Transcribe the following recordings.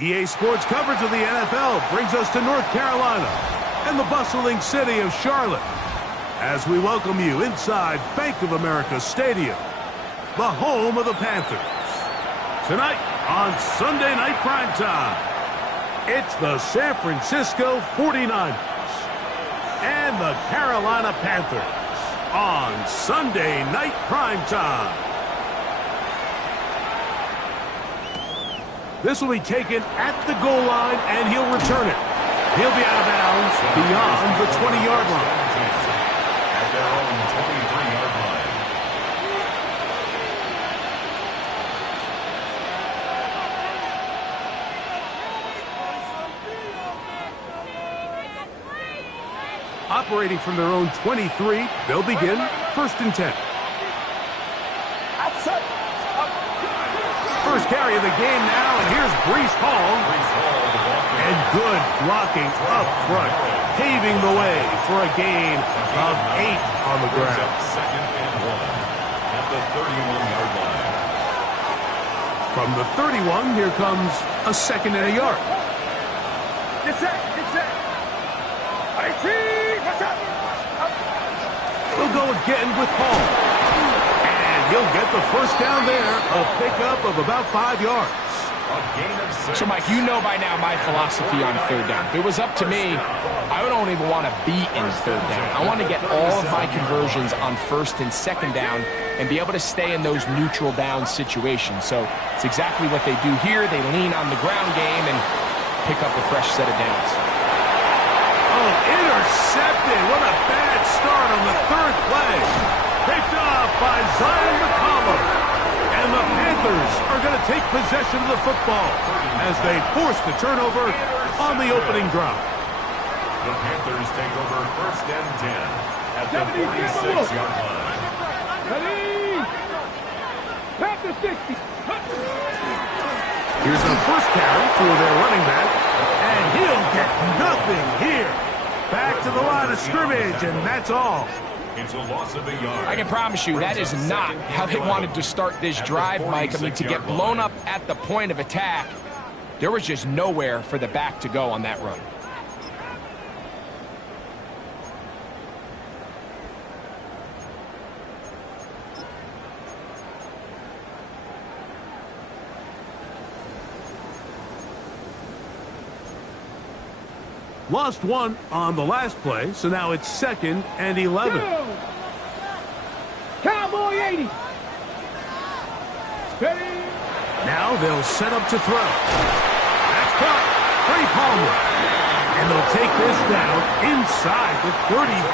EA Sports coverage of the NFL brings us to North Carolina and the bustling city of Charlotte as we welcome you inside Bank of America Stadium, the home of the Panthers. Tonight on Sunday Night Primetime, it's the San Francisco 49ers and the Carolina Panthers on Sunday Night Primetime. This will be taken at the goal line, and he'll return it. He'll be out of bounds beyond the 20-yard line. At their own 23-yard line. Operating from their own 23, they'll begin 1st and 10. First carry of the game now, and here's Breece Hall. And good blocking up front, paving the way for a gain of 8 on the ground. Second and 1 at the 31-yard line. From the 31, here comes a 2nd and a yard. Get set, get set. We'll go again with Hall. He'll get the first down there, a pickup of about 5 yards. So, Mike, you know by now my philosophy on 3rd down. If it was up to me, I don't even want to be in 3rd down. I want to get all of my conversions on 1st and 2nd down and be able to stay in those neutral down situations. So it's exactly what they do here. They lean on the ground game and pick up a fresh set of downs. Oh, intercepted. What a bad start on the 3rd play. Picked off by Zion McCollum. And the Panthers are going to take possession of the football as they force the turnover on the opening drive. The Panthers take over 1st and 10 at the 46-yard line. Ready? Panther 60. Here's the first carry for their running back, and he'll get nothing here. Back to the line of scrimmage, and that's all. It's a loss of a yard. I can promise you that is not how they wanted to start this drive, Mike. I mean, to get blown up at the point of attack, there was just nowhere for the back to go on that run. Lost one on the last play, so now it's 2nd and 11. Cowboy 80. Ready? Now they'll set up to throw. That's caught. Trey Palmer. And they'll take this down inside the 35.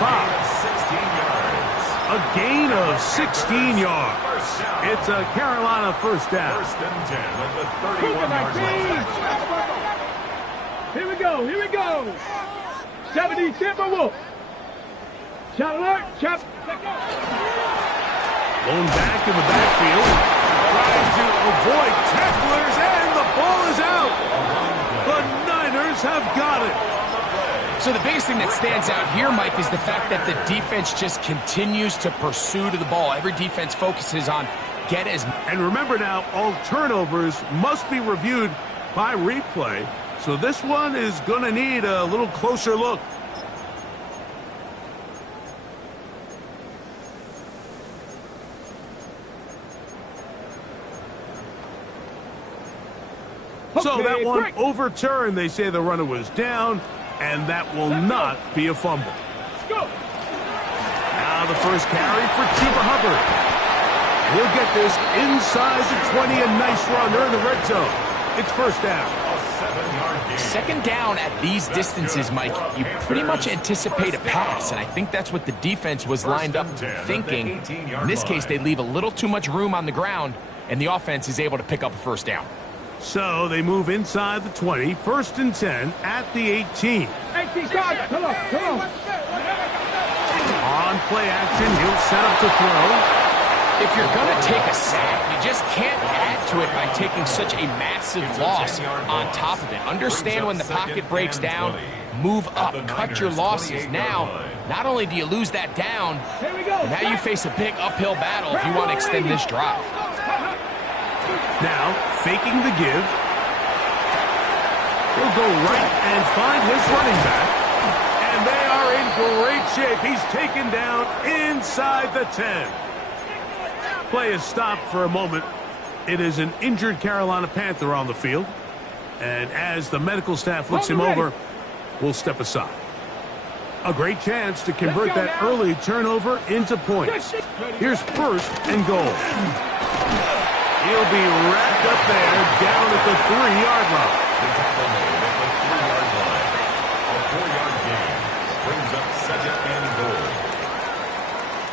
16 yards. A gain of 16 yards. It's a Carolina first down. 1st and 10 at the 31-yard line. Here we go, here we go. 70 Timberwolf. Shot alert, chop. Blown back in the backfield. Trying to avoid tacklers, and the ball is out. The Niners have got it. So the biggest thing that stands out here, Mike, is the fact that the defense just continues to pursue to the ball. Every defense focuses on get as... And remember now, all turnovers must be reviewed by replay. So this one is going to need a little closer look. So that one overturned. They say the runner was down, and that will not be a fumble. Let's go. Now the first carry for Chuba Hubbard. We'll get this inside the 20, a nice run. They're in the red zone. It's 1st down. 2nd down at these distances, Mike, you pretty much anticipate a pass, and I think that's what the defense was lined up thinking. In this case, they leave a little too much room on the ground, and the offense is able to pick up a 1st down. So they move inside the 20, 1st and 10 at the 18. 18, come on, come on. On play action, he'll set up to throw. If you're going to take a sack, you just can't add to it by taking such a massive loss on top of it. Understand when the pocket breaks down, move up, cut your losses. Now, not only do you lose that down, now you face a big uphill battle if you want to extend this drive. Now, faking the give. He'll go right and find his running back. And they are in great shape. He's taken down inside the 10. Play is stopped for a moment. It is an injured Carolina Panther on the field. And as the medical staff looks him over, we'll step aside. A great chance to convert that early turnover into points. Here's first and goal. He'll be wrapped up there down at the 3-yard line. The tackle made at the 3-yard line. A 4-yard gain brings up second and goal.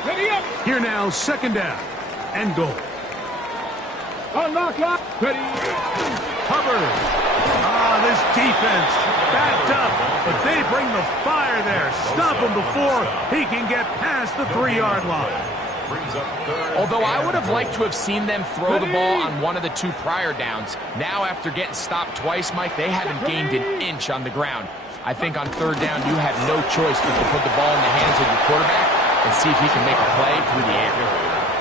Ready up. Here now, second down and goal. Unlock lock. Ready. Hubbard. This defense backed up, but they bring the fire there. Stop him before he can get past the 3-yard line. Although I would have liked to have seen them throw the ball on one of the 2 prior downs, now after getting stopped twice, Mike, they haven't gained an inch on the ground. I think on third down, you have no choice but to put the ball in the hands of your quarterback and see if he can make a play through the air.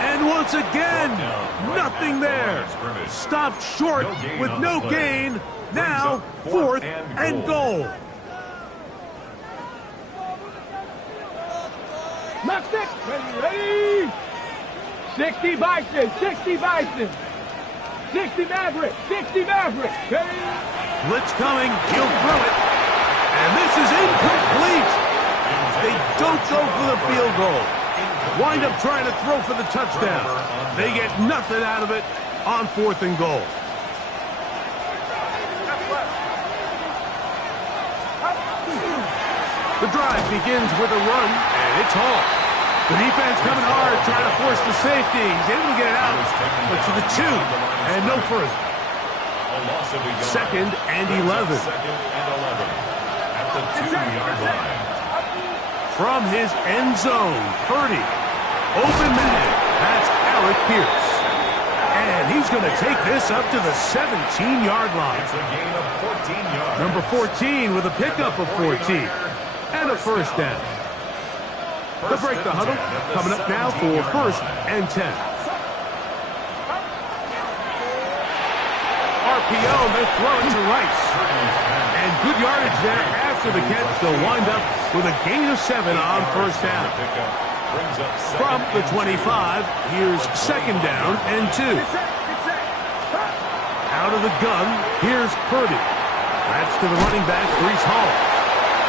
And once again, nothing there. Stopped short with no gain. Now, fourth and goal. Knock 6. Ready. 60 Bison. 60 Bison. 60 Maverick. 60 Maverick. Ready. Blitz coming. He'll throw it. And this is incomplete. They don't go for the field goal. Wind up trying to throw for the touchdown. They get nothing out of it on fourth and goal. The drive begins with a run, and it's Hall. The defense coming hard, trying to force the safety. He's able to get it out, but to the 2, and no further. Second and 11. At the 2-yard line. From his end zone, Purdy. Open man. That's Alec Pierce. And he's going to take this up to the 17-yard line. It's a gain of 14 yards. Number 14 with a pickup of 14. And a first down. They'll break the huddle. Coming up now for first and 10. RPO, they're throwing to Rice. And good yardage there after the catch. They'll wind up with a gain of 7 on first down. From the 25, here's second down and 2. Out of the gun, here's Purdy. That's to the running back, Breece Hall.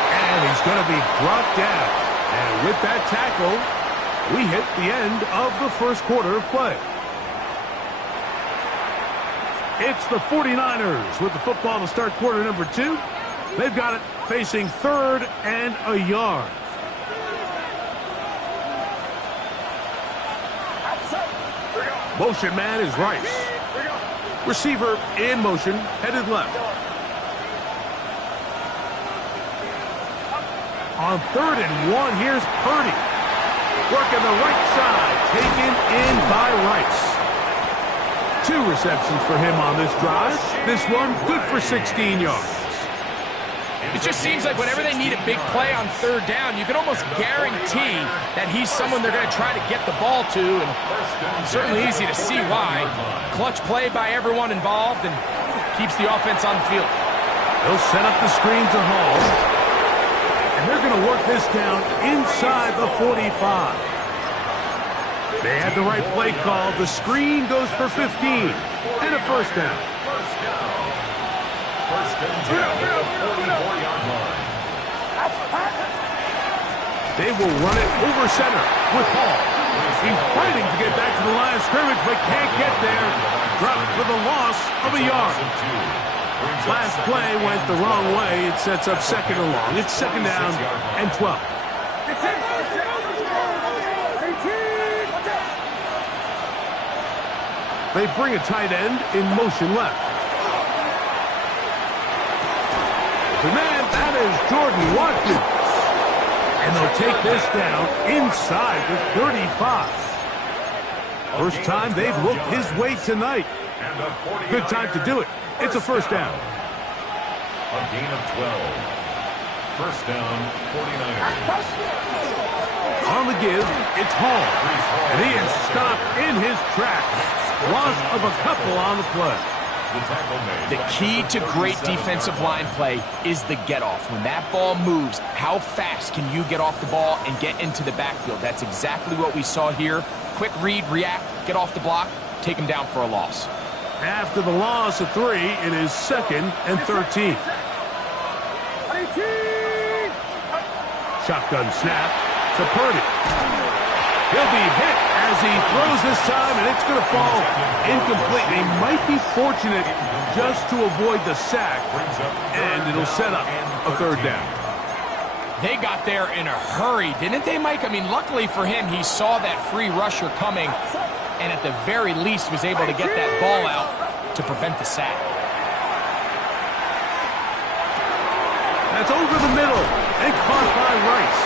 And he's going to be brought down. And with that tackle, we hit the end of the first quarter of play. It's the 49ers with the football to start quarter number 2. They've got it facing third and a yard. Motion man is Rice. Receiver in motion, headed left. On third and 1, here's Purdy. Working the right side, taken in by Rice. 2 receptions for him on this drive. This one good for 16 yards. It just seems like whenever they need a big play on third down, you can almost guarantee that he's someone they're going to try to get the ball to, and it's certainly easy to see why. Clutch play by everyone involved and keeps the offense on the field. They'll set up the screen to Hall. And they're going to work this down inside the 45. They had the right play call. The screen goes for 15. And a first down. First and 10 at the 44-yard line. They will run it over center with Hall. He's fighting to get back to the line of scrimmage, but can't get there. Dropped for the loss of a yard. Last play went the wrong way. It sets up second and long. It's second down and 12. They bring a tight end in motion left. The man, that is Jordan Watkins. And they'll take this down inside the 35. First time they've looked his way tonight. Good time to do it. It's a first down. A gain of 12. First down, 49ers. On the give, it's Hall. And he is stopped in his tracks. Loss of a couple on the play. The tackle made. The key to great defensive line play is the get-off. When that ball moves, how fast can you get off the ball and get into the backfield? That's exactly what we saw here. Quick read, react, get off the block, take him down for a loss. After the loss of 3, it is 2nd and 13. Shotgun snap to Purdy. He'll be hit as he throws this time, and it's going to fall incomplete. He might be fortunate just to avoid the sack, and it'll set up a 3rd down. They got there in a hurry, didn't they, Mike? I mean, luckily for him, he saw that free rusher coming, and at the very least was able to get that ball out to prevent the sack. That's over the middle and caught by Rice.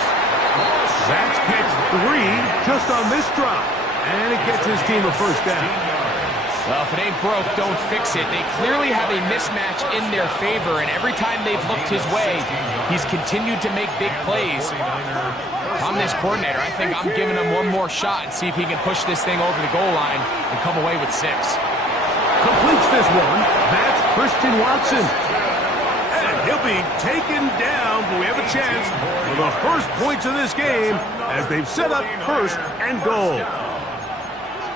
That's catch 3 just on this drop, and it gets his team a 1st down. Well, if it ain't broke, don't fix it. They clearly have a mismatch in their favor, and every time they've looked his way, he's continued to make big plays. If I'm this coordinator, I think I'm giving him one more shot and see if he can push this thing over the goal line and come away with 6. Completes this one. That's Christian Watson. And he'll be taken down, but we have a chance for the first points of this game as they've set up 1st and goal.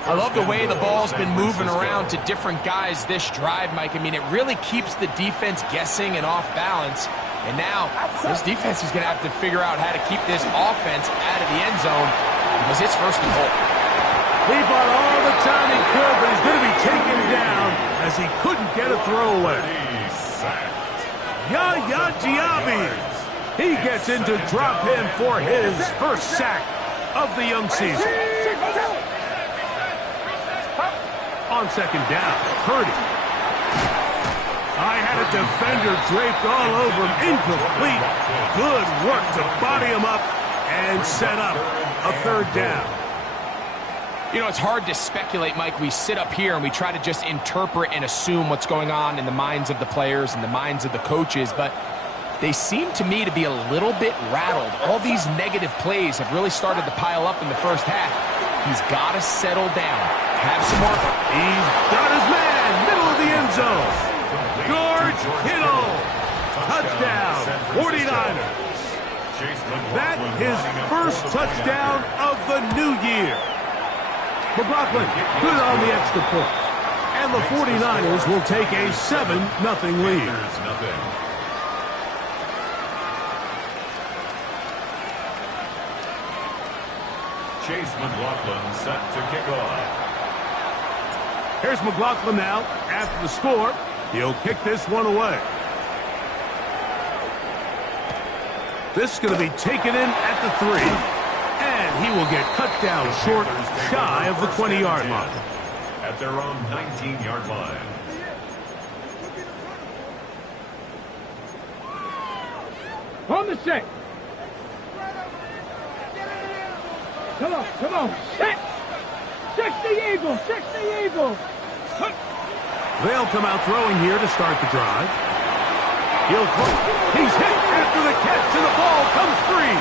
I love the way the ball's been moving around to different guys this drive, Mike. I mean, it really keeps the defense guessing and off balance. And now, this defense is going to have to figure out how to keep this offense out of the end zone because it's 1st and goal. He bought all the time he could, but he's going to be taken down as he couldn't get a throwaway. Yaya Diaby. He gets into drop him for his 1st sack of the young season. On 2nd down, Purdy. I had a defender draped all over him. Incomplete. Good work to body him up and set up a 3rd down. You know, it's hard to speculate, Mike. We sit up here and we try to just interpret and assume what's going on in the minds of the players and the minds of the coaches, but they seem to me to be a little bit rattled. All these negative plays have really started to pile up in the 1st half. He's got to settle down. Have some more. He's got his man, middle of the end zone. George Kittle. Touchdown, 49ers. That is 1st touchdown of the new year. McLaughlin put it on the extra point. And the 49ers will take a 7-0 lead. Chase McLaughlin set to kick off. Here's McLaughlin now after the score. He'll kick this one away. This is going to be taken in at the 3. And he will get cut down short, shy of the 20-yard line. At their own 19-yard line. On the set. Come on, set. 60 Eagles, 60 Eagles. They'll come out throwing here to start the drive. He'll throw. He's hit after the catch, and the ball comes free.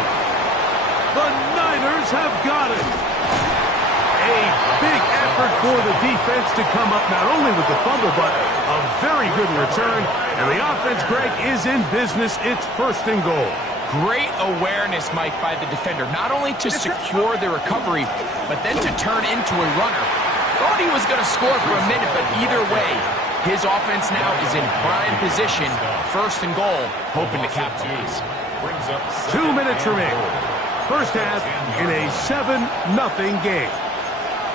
The Niners have got it. A big effort for the defense to come up not only with the fumble, but a very good return. And the offense, Greg, is in business. It's 1st and goal. Great awareness, Mike, by the defender. Not only to secure the recovery, but then to turn into a runner. Thought he was going to score for a minute, but either way, his offense now is in prime position, 1st and goal, hoping to capitalize. 2 minutes remaining. 1st half in a 7-0 game.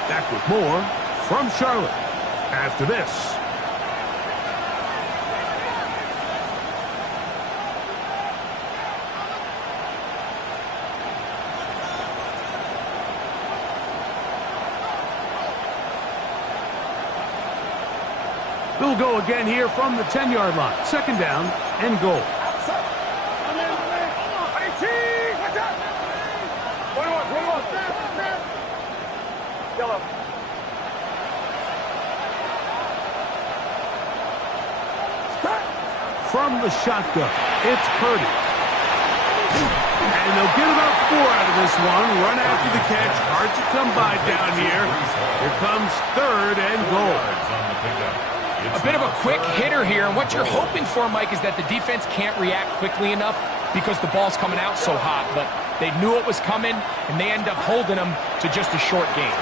Back with more from Charlotte after this. We'll go again here from the 10-yard line. 2nd down and goal. From the shotgun, it's Purdy. And they'll get about 4 out of this one. Run after the catch. Hard to come by down here. Here comes 3rd and goal. A bit of a quick hitter here, and what you're hoping for, Mike, is that the defense can't react quickly enough because the ball's coming out so hot, but they knew it was coming, and they end up holding them to just a short game.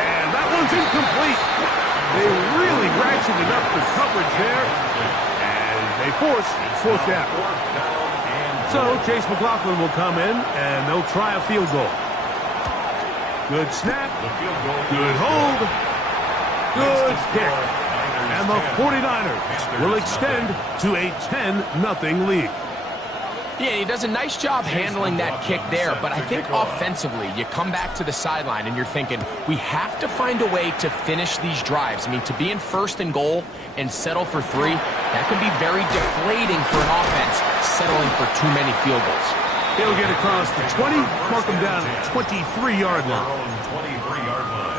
And that one's incomplete. They really ratcheted up the coverage there, and they force fourth down. So Chase McLaughlin will come in, and they'll try a field goal. Good snap, good hold, good kick. And the 49ers will extend to a 10-0 lead. Yeah, he does a nice job handling that kick there, but I think offensively, you come back to the sideline and you're thinking, we have to find a way to finish these drives. I mean, to be in first and goal and settle for 3, that can be very deflating for an offense, settling for too many field goals. He'll get across the 20, mark him down at the 23-yard line. 23-yard line.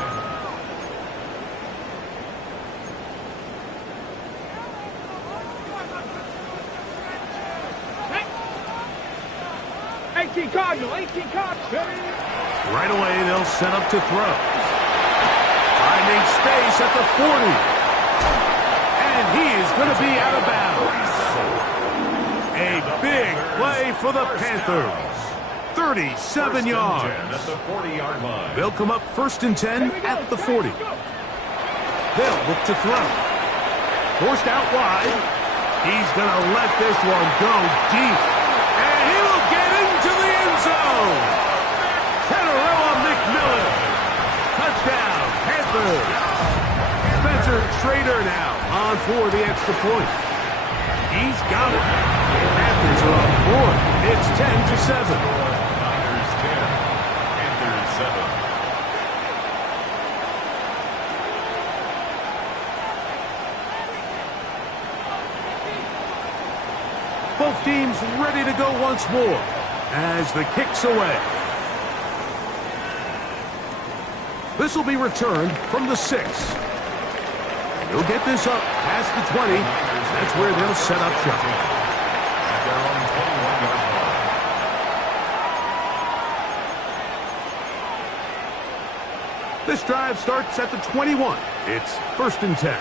Cardinal, 18 Cardinal. Right away, they'll set up to throw. Finding space at the 40. And he is going to be out of bounds. A big play for the Panthers. 37 yards. At the 40-yard line. They'll come up 1st and 10 at the 40. They'll look to throw. Forced out wide. He's going to let this one go deep. And he will get into the end zone. Kenarella McMillan. Touchdown, Panthers. Spencer Schrader now on for the extra point. He's got it. The Panthers are on board. It's 10-7. Niners 10, Panthers 7. Both teams ready to go once more as the kick's away. This will be returned from the 6. And he'll get this up past the 20. That's where they'll set up shop. At their own 21-yard line. This drive starts at the 21. It's 1st and 10.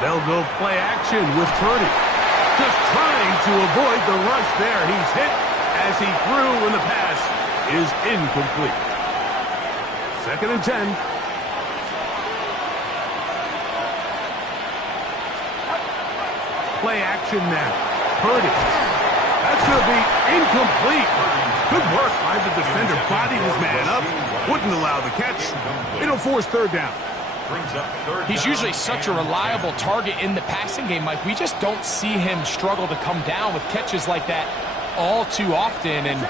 They'll go play action with Purdy. Just trying to avoid the rush there. He's hit as he threw, and the pass is incomplete. 2nd and 10. Play action now. Purdy. That's going to be incomplete. Good work by the defender. Bodied his man up. Wouldn't allow the catch. It'll force 3rd down. He's usually such a reliable target in the passing game, Mike. We just don't see him struggle to come down with catches like that all too often. And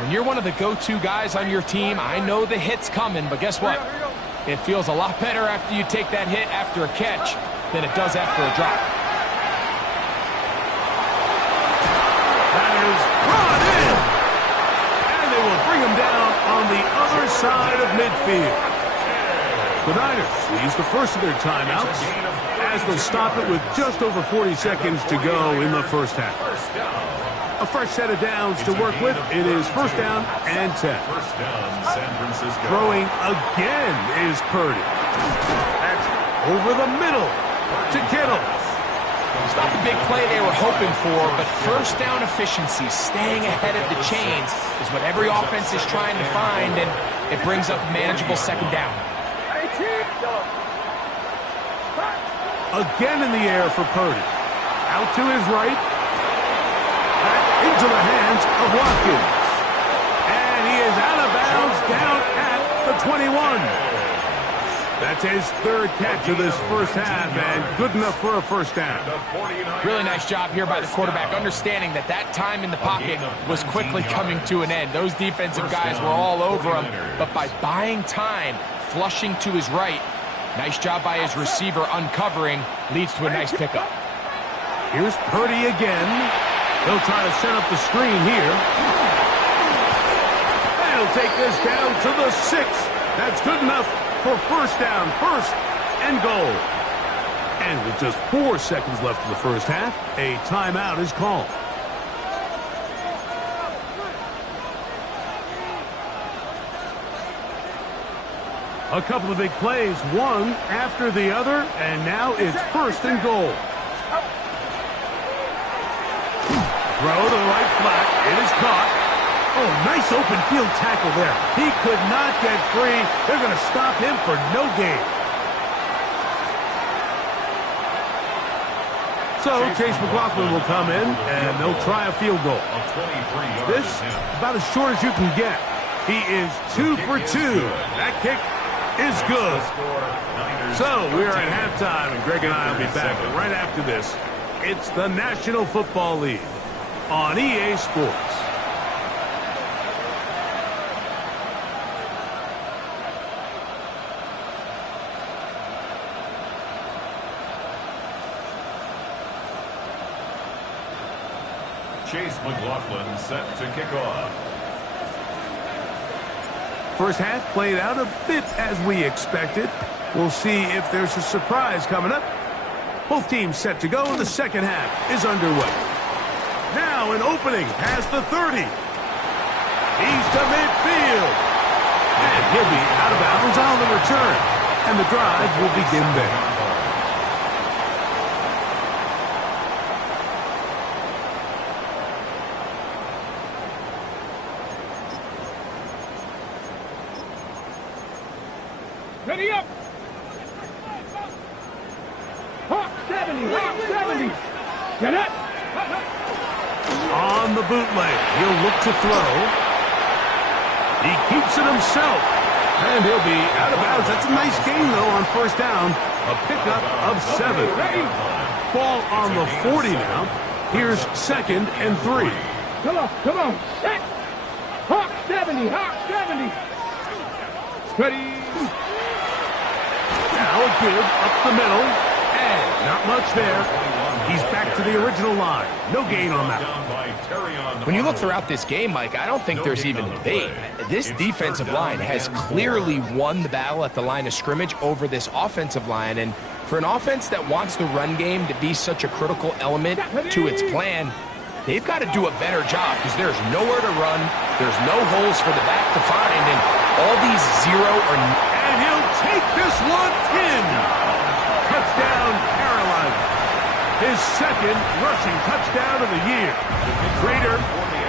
when you're one of the go-to guys on your team, I know the hit's coming, but guess what? It feels a lot better after you take that hit after a catch than it does after a drop. That is brought in. And they will bring him down on the other side of midfield. The Niners use the first of their timeouts as they'll stop it with just over 40 seconds to go in the first half. A fresh set of downs to work with. It is 1st down and 10. First down, San Francisco. Throwing again is Purdy. That's over the middle to Kittle. It's not the big play they were hoping for, but 1st down efficiency, staying ahead of the chains, is what every offense is trying to find, and it brings up a manageable 2nd down. Again in the air for Purdy. Out to his right. Back into the hands of Watkins. And he is out of bounds down at the 21. That's his 3rd catch of this first half, and good enough for a 1st down. Really nice job here by the quarterback, understanding that that time in the pocket was quickly coming to an end. Those defensive guys were all over him, but by buying time, flushing to his right, nice job by his receiver uncovering, leads to a nice pickup. Here's Purdy again. He'll try to set up the screen here. And he'll take this down to the 6. That's good enough for 1st down, 1st and goal. And with just 4 seconds left in the first half, a timeout is called. A couple of big plays, one after the other, and now it's first and goal. Throw to the right flat. It is caught. Oh, nice open field tackle there. He could not get free. They're going to stop him for no gain. So Chase McLaughlin will come in, and they'll try a field goal. This about as short as you can get. He is 2 for 2. That kick is good. So we are at halftime, and Greg and I will be back right after this. It's the National Football League on EA Sports. Chase McLaughlin set to kick off. First half played out a bit as we expected. We'll see if there's a surprise coming up. Both teams set to go. The second half is underway. Now an opening has the 30. He's to midfield. And he'll be out of bounds on the return. And the drive will begin there. Ready up! Hawk 70! Hawk 70! Get it! On the bootleg, he'll look to throw. He keeps it himself. And he'll be out of bounds. That's a nice gain, though, on first down. A pickup of 7. Ball on the 40 now. Here's 2nd and 3. Come on, come on! Set! Hawk 70! Hawk 70! Ready! Now a give up the middle, and not much there. He's back to the original line. No gain on that. When you look throughout this game, Mike, I don't think there's even a debate. This defensive line has clearly won the battle at the line of scrimmage over this offensive line, and for an offense that wants the run game to be such a critical element to its plan, they've got to do a better job because there's nowhere to run, there's no holes for the back to find, and all these zero or... And he'll take this one in. Touchdown, Carolina. His 2nd rushing touchdown of the year. Trader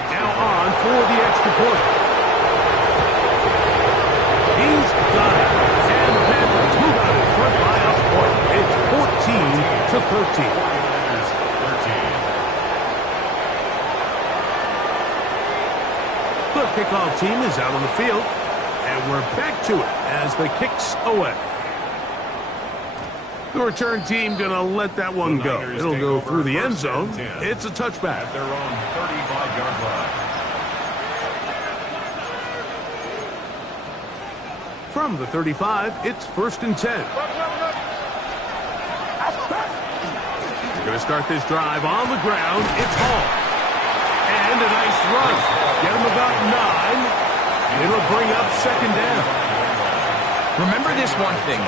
now on for the extra point. He's got it. And the Panthers move out in front by a point. It's 14-13. The kickoff team is out on the field, and we're back to it as the kick's away. The return team going to let that one go. It'll go through the end zone. It's a touchback. At their own 35-yard line. From the 35, it's 1st and 10. We're going to start this drive on the ground. It's Hall. And a nice run. Get him about 9. It'll bring up 2nd down. Remember this one thing.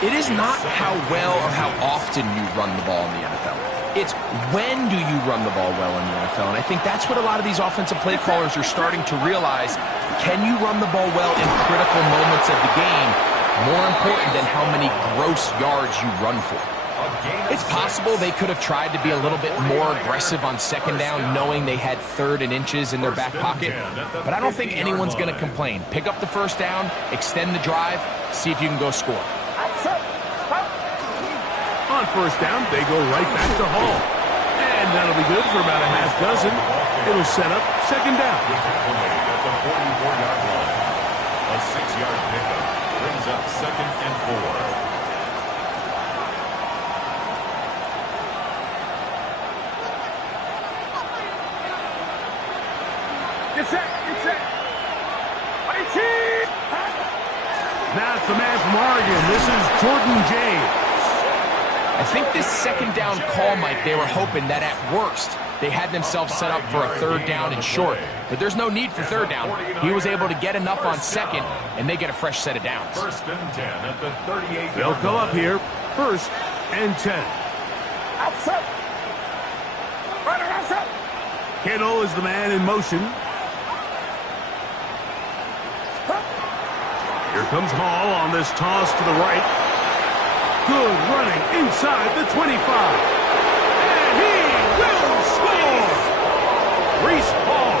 It is not how well or how often you run the ball in the NFL. It's when do you run the ball well in the NFL. And I think that's what a lot of these offensive play callers are starting to realize. Can you run the ball well in critical moments of the game? More important than how many gross yards you run for. It's possible they could have tried to be a little bit more aggressive on 2nd down, knowing they had 3rd and inches in their back pocket. But I don't think anyone's going to complain. Pick up the 1st down, extend the drive, see if you can go score. On 1st down, they go right back to Hall. And that'll be good for about a half dozen. It'll set up 2nd down. At the 44-yard line. A 6-yard pickup brings up 2nd and 4. It's set! It's set! Now it's the man from Oregon. This is Jordan James. I think this 2nd down call, Mike, they were hoping that at worst they had themselves set up for a 3rd down and short. But there's no need for 3rd down. He was able to get enough on 2nd, and they get a fresh set of downs. 1st and 10 at the 38. They'll come up here. 1st and 10. Outside! Right outside! Kittle is the man in motion. Here comes Hall on this toss to the right. Good running inside the 25. And he will score! Reese Hall,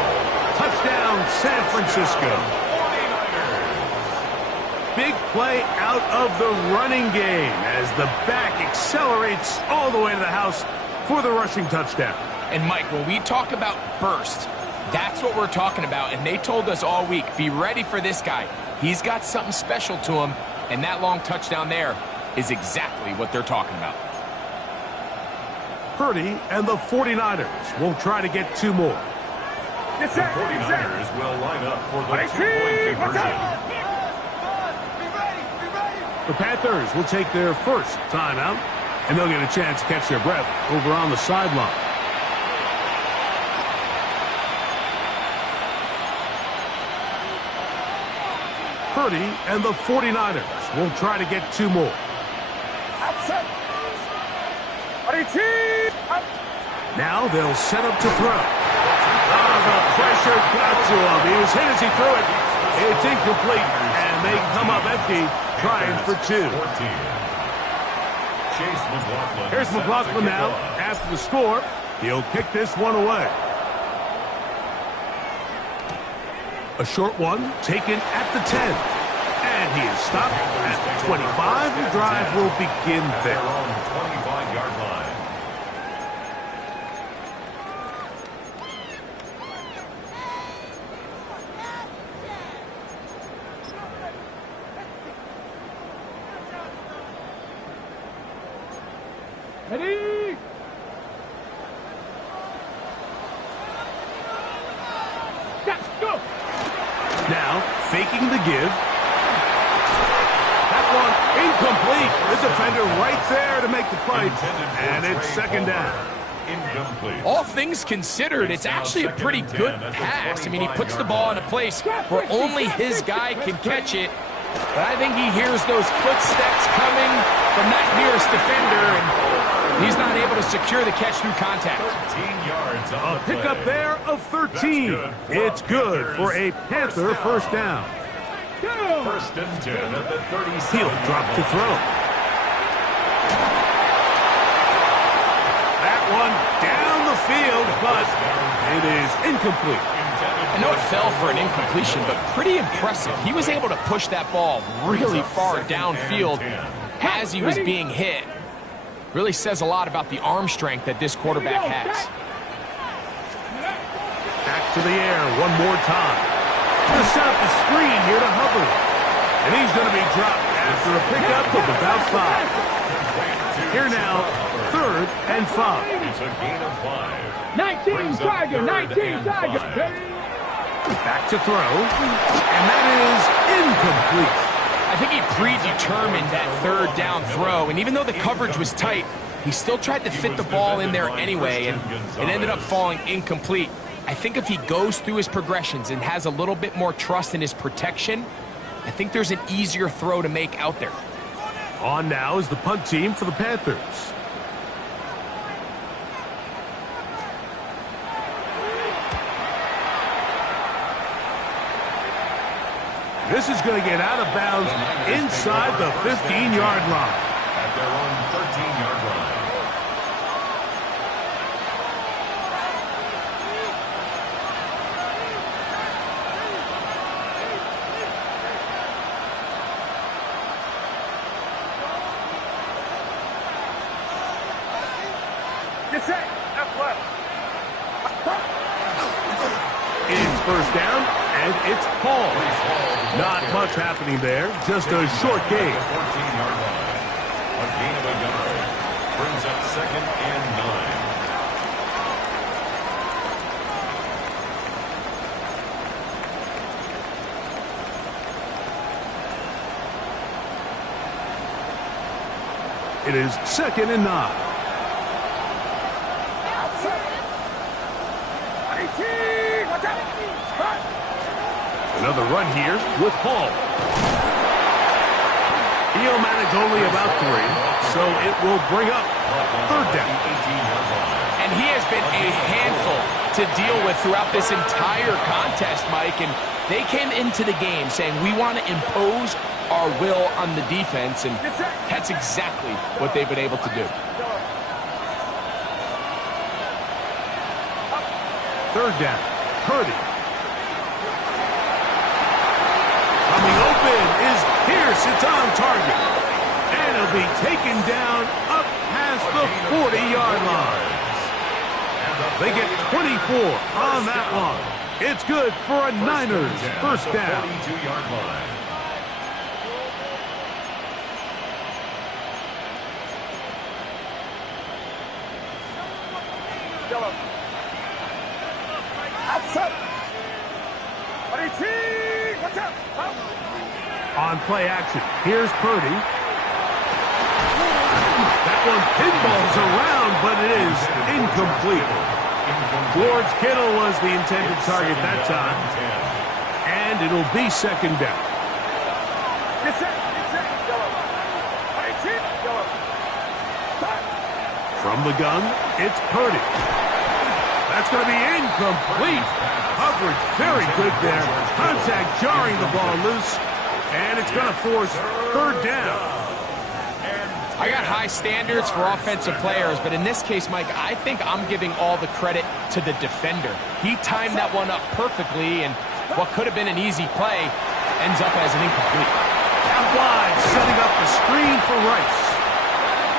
touchdown San Francisco. Big play out of the running game as the back accelerates all the way to the house for the rushing touchdown. And Mike, when we talk about burst, that's what we're talking about. And they told us all week, be ready for this guy. He's got something special to him, and that long touchdown there is exactly what they're talking about. Purdy and the 49ers will try to get two more. The 49ers will line up for the two-point conversion. The Panthers will take their first timeout, and they'll get a chance to catch their breath over on the sideline. Purdy and the 49ers will try to get two more. Now they'll set up to throw. The pressure got to him. He was hit as he threw it. It's incomplete, and they come up empty, trying for two. Here's McLaughlin now. After the score, he'll kick this one away. A short one taken at the 10. And he is stopped at the 25. The drive will begin there. On the 25-yard line. Ready? Let's go! Now, faking the give. That one incomplete. The defender right there to make the play. And it's second down. Incomplete. All things considered, it's actually a pretty good pass. I mean, he puts the ball in a place where only his guy can catch it. But I think he hears those footsteps coming from that nearest defender, and he's not able to secure the catch through contact. 13 yards on A pickup there of 13. It's good for a Panther first down. First and 10 at the 37. He'll drop to throw. That one down the field, but it is incomplete. I know it fell for an incompletion, but pretty impressive. He was able to push that ball really far downfield as he was being hit. Really says a lot about the arm strength that this quarterback has. Back to the air one more time. Going to set up the screen here to Hubbard. And he's going to be dropped after a pickup of about 5. Here now, 3rd and 5. It's a gain of 5. 19 Tiger, 19 Tiger. Back to throw. And that is incomplete. I think he predetermined that 3rd down throw, and even though the coverage was tight, he still tried to fit the ball in there anyway, and it ended up falling incomplete. I think if he goes through his progressions and has a little bit more trust in his protection, I think there's an easier throw to make out there. On now is the punt team for the Panthers. This is going to get out of bounds inside the 15-yard line. At their own 13-yard line. Get set. Left left. It's first down, and it's Paul. Not much happening there, just a short gain. 14-yard line. A gain of a yard. Brings up 2nd and 9. It is 2nd and 9. Another run here with Hall. He'll manage only about 3, so it will bring up 3rd down. 18-yard line. And he has been a handful to deal with throughout this entire contest, Mike. And they came into the game saying, we want to impose our will on the defense, and that's exactly what they've been able to do. Third down, Purdy. Coming open is Pierce. It's on target. And it'll be taken down up past the 40-yard line. They get 24 on that one. It's good for a Niners first down. 42-yard line. On play action, here's Purdy. That one pinballs around, but it is incomplete. George Kittle was the intended target that time. And it'll be second down. From the gun, it's Purdy. That's going to be incomplete. Coverage very good there. Contact jarring the ball loose. And it's going to force third down. I got high standards for offensive players, but in this case, Mike, I think I'm giving all the credit to the defender. He timed that one up perfectly, and what could have been an easy play ends up as an incomplete. Out wide, setting up the screen for Rice.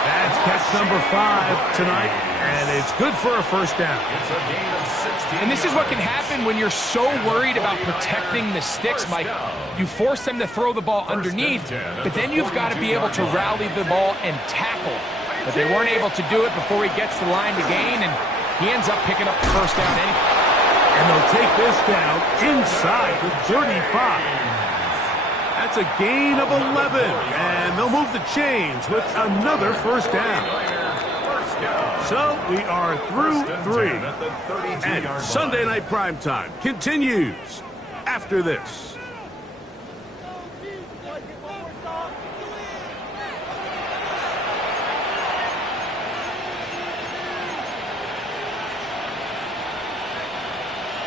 That's catch number 5 tonight, and it's good for a first down. It's a gain of 16. And this is what can happen when you're so worried about protecting the sticks, Mike. You force them to throw the ball underneath, but then you've got to be able to rally the ball and tackle. But they weren't able to do it before he gets the line to gain, and he ends up picking up the first down anyway. And they'll take this down inside the 35. That's a gain of 11, and they'll move the chains with another first down. So we are through 3, and Sunday Night Primetime continues after this.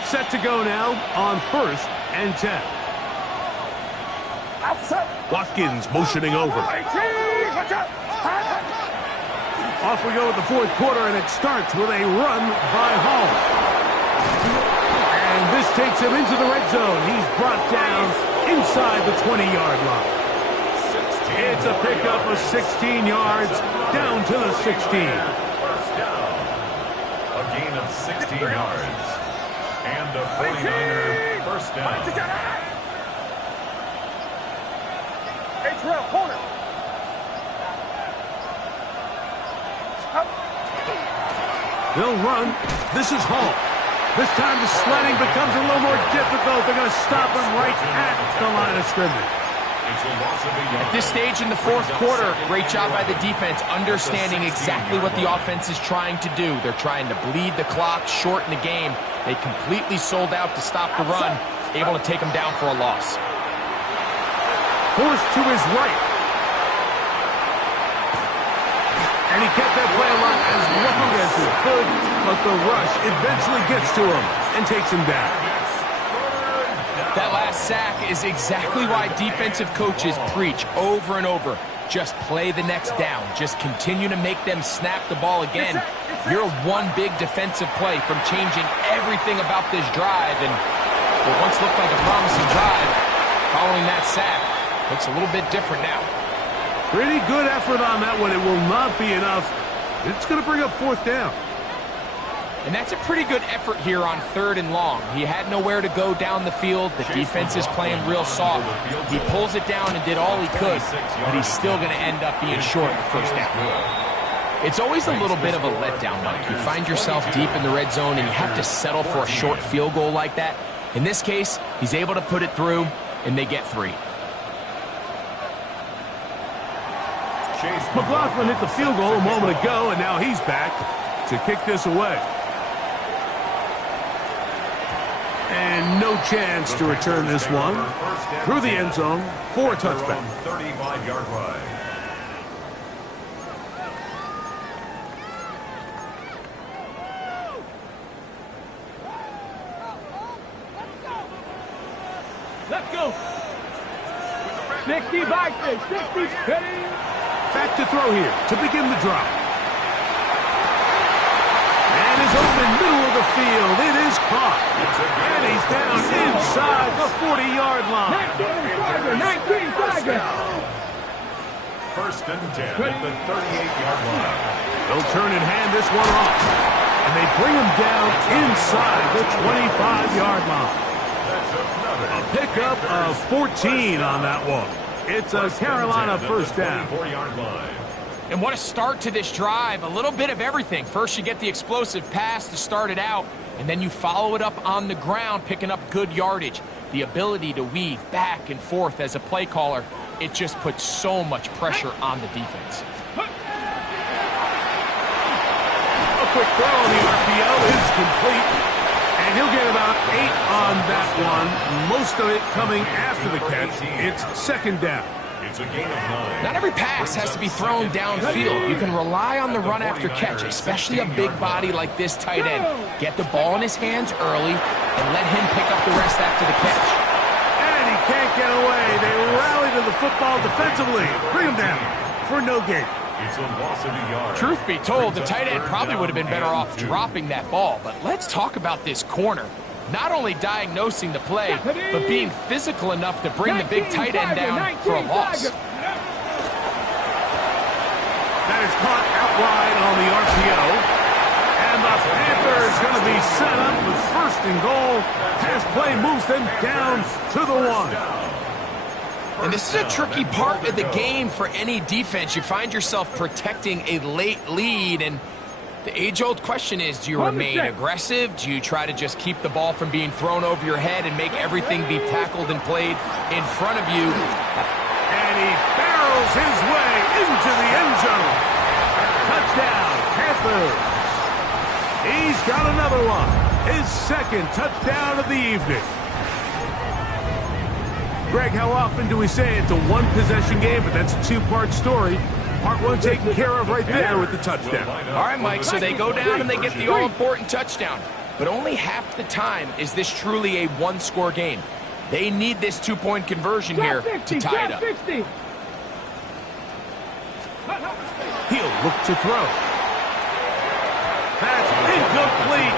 Set to go now on 1st and 10. Watkins motioning over. Off we go with the fourth quarter, and it starts with a run by Hall. And this takes him into the red zone. He's brought down inside the 20-yard line. It's a pickup of 16 yards down to the 16. First down. A gain of 16 yards. And a 49er first down. Corner. They'll run. This is Hall. This time the sledding becomes a little more difficult. They're going to stop him right at the line of scrimmage. At this stage in the fourth quarter, great job by the defense, understanding exactly what the offense is trying to do. They're trying to bleed the clock, shorten the game. They completely sold out to stop the run, able to take them down for a loss. Forced to his right. And he kept that play alive as long as he could, but the rush eventually gets to him and takes him down. That last sack is exactly why defensive coaches preach over and over. Just play the next down. Just continue to make them snap the ball again. You're one big defensive play from changing everything about this drive. And what once looked like a promising drive, following that sack, looks a little bit different now. Pretty good effort on that one. It will not be enough. It's going to bring up fourth down. And that's a pretty good effort here on 3rd and long. He had nowhere to go down the field. The defense is playing real soft. He pulls it down and did all he could, but he's still going to end up being short the first down. It's always a little bit of a letdown, Mike. You find yourself deep in the red zone and you have to settle for a short field goal like that. In this case, he's able to put it through, and they get 3. McLaughlin hit the field goal a moment ago, and now he's back to kick this away. And no chance to return this one through the end zone for a touchback. 35-yard line. Let's go. 60 by 60. Ready? Back to throw here to begin the drive. And is open middle of the field. It is caught. And he's down inside the 40-yard line. 19 Tiger. First and 10 at the 38-yard line. They'll turn and hand this one off. And they bring him down inside the 25-yard line. A pickup of 14 on that one. It's a Carolina first down. And what a start to this drive. A little bit of everything. First, you get the explosive pass to start it out, and then you follow it up on the ground, picking up good yardage. The ability to weave back and forth as a play caller, it just puts so much pressure on the defense. A quick throw on the RPO is complete. And he'll get about 8 on that one. Most of it coming after the catch. It's second down. It's a gain of 9. Not every pass has to be thrown downfield. You can rely on the run after catch, especially a big body like this tight end. Get the ball in his hands early and let him pick up the rest after the catch. And he can't get away. They rally to the football defensively. Bring him down for no gain. It's a loss of a yard. Truth be told, the tight end probably would have been better off dropping that ball. But let's talk about this corner. Not only diagnosing the play, but being physical enough to bring the big tight end down for a loss. That is caught out wide on the RPO. And the Panthers going to be set up with first and goal. Pass play moves them down to the 1. And this is a tricky part of the game for any defense. You find yourself protecting a late lead, and the age-old question is, do you remain aggressive? Do you try to just keep the ball from being thrown over your head and make everything be tackled and played in front of you? And he barrels his way into the end zone. Touchdown, Panthers. He's got another one. His second touchdown of the evening. Greg, how often do we say it's a one-possession game, but that's a two-part story? Part one taken care of right there with the touchdown. All right, Mike, so they go down and they get the all-important touchdown. But only half the time is this truly a one-score game. They need this two-point conversion here to tie it up. He'll look to throw. That's incomplete.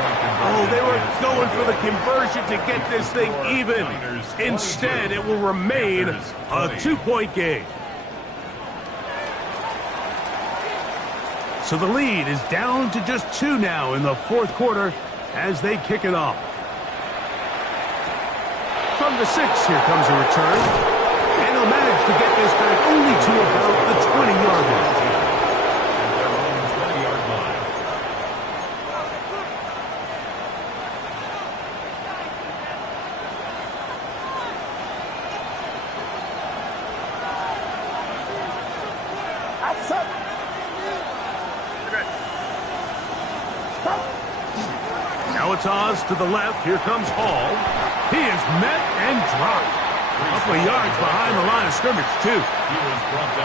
Oh, they were going for the conversion to get this thing even. Instead, it will remain a two-point game. So the lead is down to just 2 now in the fourth quarter as they kick it off. From the 6, here comes a return. And he'll manage to get this back only to about the 20-yard line. Now it's Oz to the left. Here comes Hall. He is met and dropped. A couple of yards behind the line of scrimmage, too.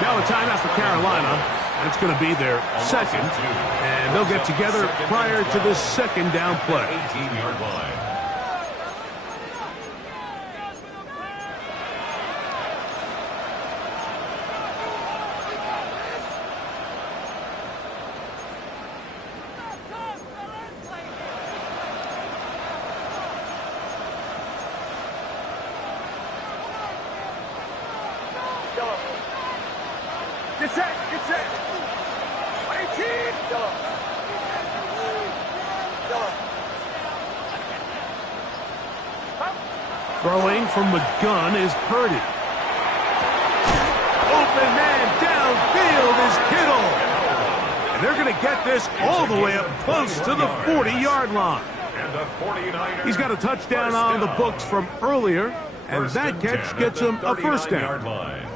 Now a timeout for Carolina. That's going to be their second. And they'll get together prior to this second down play. 18-yard line. Get set, get set. 18. Throwing from the gun is Purdy. Open man downfield is Kittle. And they're going to get this all the way up close to the 40-yard line. He's got a touchdown on the books from earlier, and that catch gets him a first down.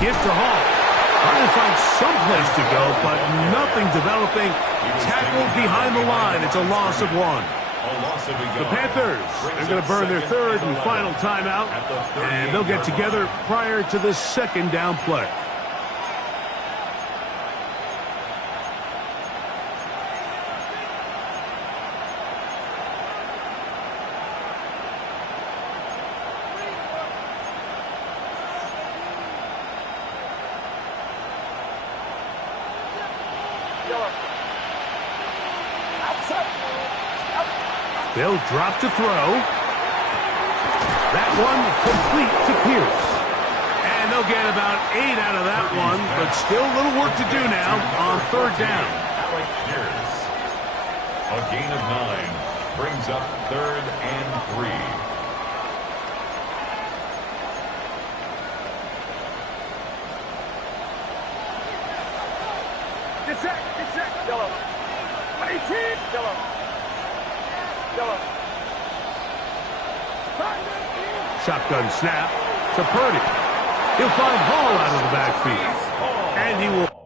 give to Hall. Trying to find some place to go, but nothing developing. Tackled behind the line. It's a loss of 1. The Panthers, they're going to burn their third and final timeout, and they'll get together prior to the second down play. They'll drop to throw. That one complete to Pierce. And they'll get about 8 out of that one, but still a little work to do now on third down. Pierce. A gain of 9 brings up 3rd and 3. Get set, yellow. 18, yellow. Yellow. Shotgun snap to Purdy. He'll find Hall out of the backfield. And he will